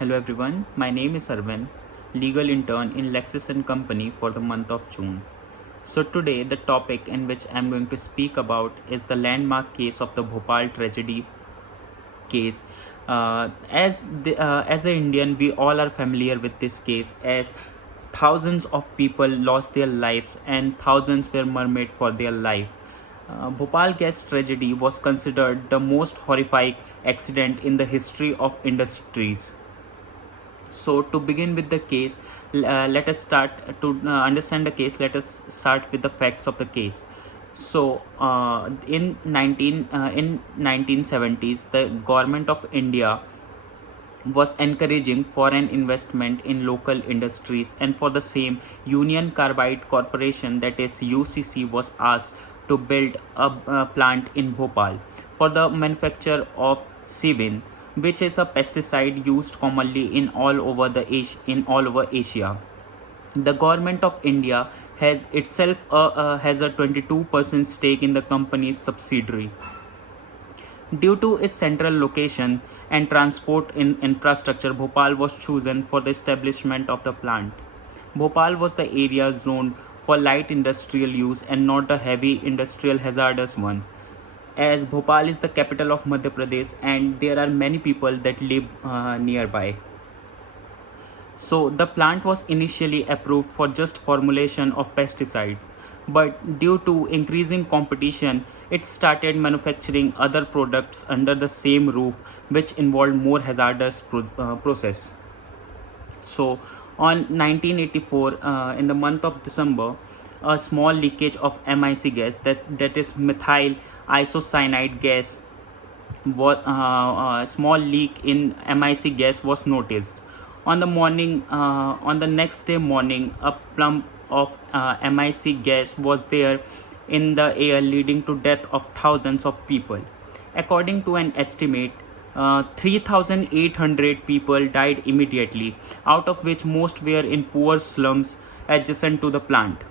Hello everyone, my name is Arvind, legal intern in Lexis and Company for the month of June. So today the topic in which I'm going to speak about is the landmark case of the Bhopal tragedy case. As an Indian, we all are familiar with this case as thousands of people lost their lives and thousands were murdered for their life. Bhopal gas tragedy was considered the most horrific accident in the history of industries. So to begin with the case, let us start to understand the case. Let us start with the facts of the case. So in 1970s, the government of India was encouraging foreign investment in local industries, and for the same, Union Carbide Corporation, that is UCC, was asked to build a plant in Bhopal for the manufacture of Sibin, which is a pesticide used commonly in all over Asia. The government of India has itself has a 22% stake in the company's subsidiary. Due to its central location and transport infrastructure, Bhopal was chosen for the establishment of the plant. Bhopal was the area zoned for light industrial use and not the heavy industrial hazardous one. As Bhopal is the capital of Madhya Pradesh and there are many people that live nearby. So the plant was initially approved for just formulation of pesticides, but due to increasing competition, it started manufacturing other products under the same roof, which involved more hazardous process. So on 1984, in the month of December, a small leakage of MIC gas, that is methyl isocyanide gas, a small leak in MIC gas was noticed. On the next day morning, a plump of MIC gas was there in the air, leading to death of thousands of people. According to an estimate, 3,800 people died immediately, out of which most were in poor slums adjacent to the plant.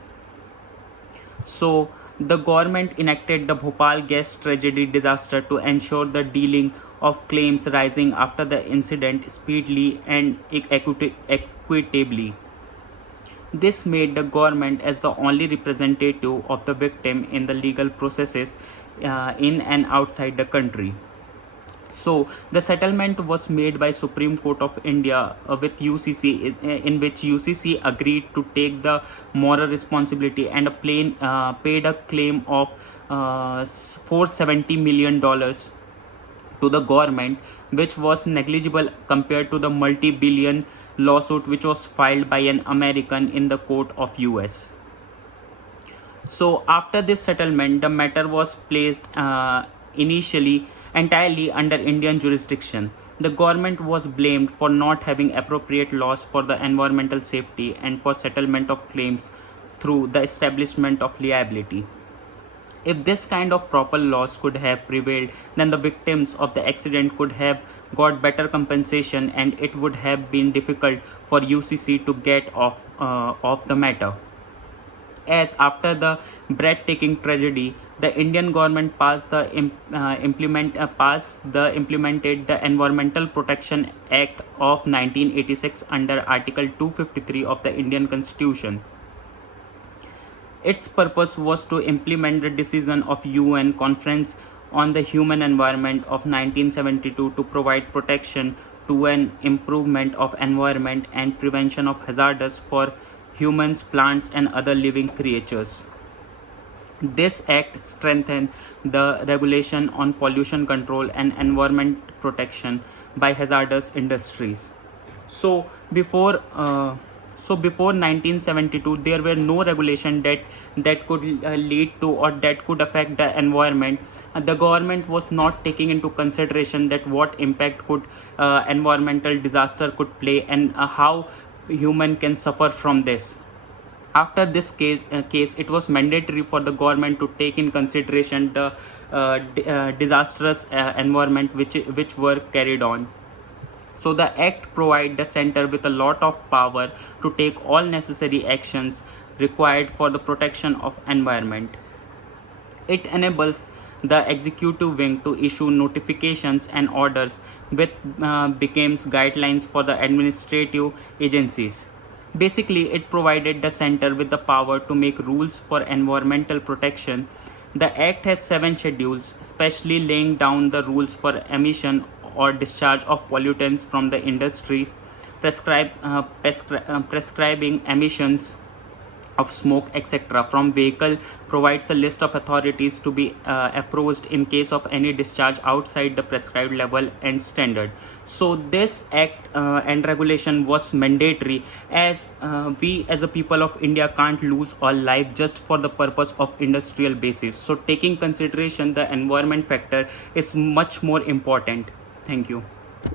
So, the government enacted the Bhopal gas tragedy disaster to ensure the dealing of claims rising after the incident speedily and equitably. This made the government as the only representative of the victim in the legal processes in and outside the country. So the settlement was made by Supreme Court of India with UCC, in which UCC agreed to take the moral responsibility and paid a claim of $470 million to the government, which was negligible compared to the multi-billion lawsuit which was filed by an American in the court of US. So after this settlement, the matter was placed initially entirely under Indian jurisdiction. The government was blamed for not having appropriate laws for the environmental safety and for settlement of claims through the establishment of liability. If this kind of proper laws could have prevailed, then the victims of the accident could have got better compensation and it would have been difficult for UCC to get off the matter. As after the breathtaking tragedy, the Indian government implemented the Environmental Protection Act of 1986 under Article 253 of the Indian Constitution. Its purpose was to implement the decision of UN Conference on the Human Environment of 1972 to provide protection to an improvement of environment and prevention of hazards for humans, plants, and other living creatures. This act strengthened the regulation on pollution control and environment protection by hazardous industries. So before uh, before 1972, there were no regulation that could lead to or that could affect the environment. The government was not taking into consideration that what impact could environmental disaster could play and how human can suffer from this. After this case, it was mandatory for the government to take in consideration the disastrous environment which were carried on. So the act provides the center with a lot of power to take all necessary actions required for the protection of environment. It enables the executive wing to issue notifications and orders which becomes guidelines for the administrative agencies. Basically, it provided the center with the power to make rules for environmental protection. The Act has 7 schedules, specially laying down the rules for emission or discharge of pollutants from the industries, prescribing emissions of smoke, etc. from vehicle, provides a list of authorities to be approached in case of any discharge outside the prescribed level and standard. So this act and regulation was mandatory, as we as a people of India can't lose our life just for the purpose of industrial basis. So taking consideration the environment factor is much more important. Thank you.